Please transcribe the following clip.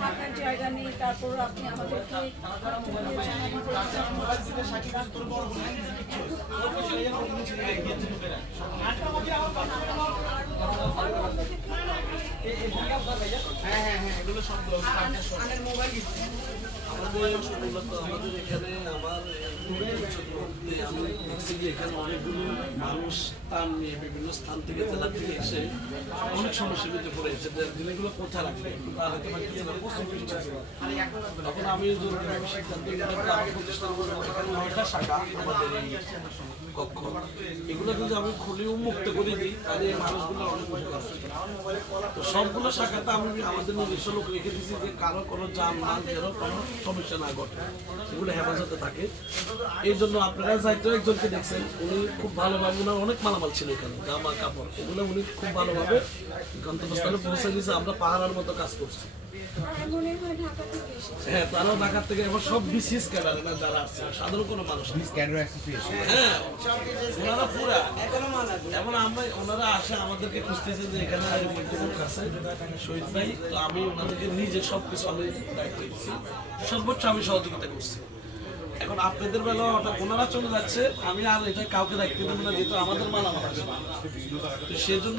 থাকার জায়গা নেই তারপর আপনি আমাদেরকে হ্যাঁ হ্যাঁ হ্যাঁ এগুলো সব আমাদের মূলত আমাদের এখানে আমার মধ্যে আমি দেখছি যে এখানে অনেকগুলো মানুষ নিয়ে বিভিন্ন স্থান থেকে জেলা থেকে এসে অনেক সমস্যার মধ্যে পড়েছে যে জিনিসগুলো কোথায় রাখবে তার তখন আমি সিদ্ধান্ত আমার প্রতিষ্ঠান নয়টা শাখা আমাদের এই কক্ষ এগুলো যদি আমি খুলে উন্মুক্ত করে দিই তাহলে এই মানুষগুলো অনেক উপকার তো সবগুলো শাখাতে আমি আমাদের নিজস্ব লোক রেখে দিচ্ছি যে কারও কোনো জাম না যেন কোনো সমস্যা না ঘটে এগুলো হেফাজতে থাকে এই জন্য আপনারা যাইতো একজনকে দেখছেন উনি খুব ভালোভাবে ওনার অনেক মালামাল ছিল এখানে জামা কাপড় এগুলো উনি খুব ভালোভাবে গন্তব্যস্থলে পৌঁছে দিয়েছে আমরা পাহাড়ের মতো কাজ করছি। হয় ঢাকা থেকে এসেছে তারাও ঢাকার থেকে এখন সব বিসিএস ক্যাডারে না যারা আছে সাধারণ কোনো মানুষ হ্যাঁ ওনারা পুরা। এমন আমরা ওনারা আসে আমাদেরকে খুঁজতেছে যে এখানে লোক আছে। শহীদ ভাই তো আমি ওনাদেরকে নিজে সব কিছু আমি দায়িত্ব দিচ্ছি। সর্বোচ্চ আমি সহযোগিতা করছি। এখন আপনাদের বেলা ওনারা চলে যাচ্ছে, আমি আর এটা কাউকে রাখতে দেবো না, যেহেতু আমাদের আছে। তো সেজন্য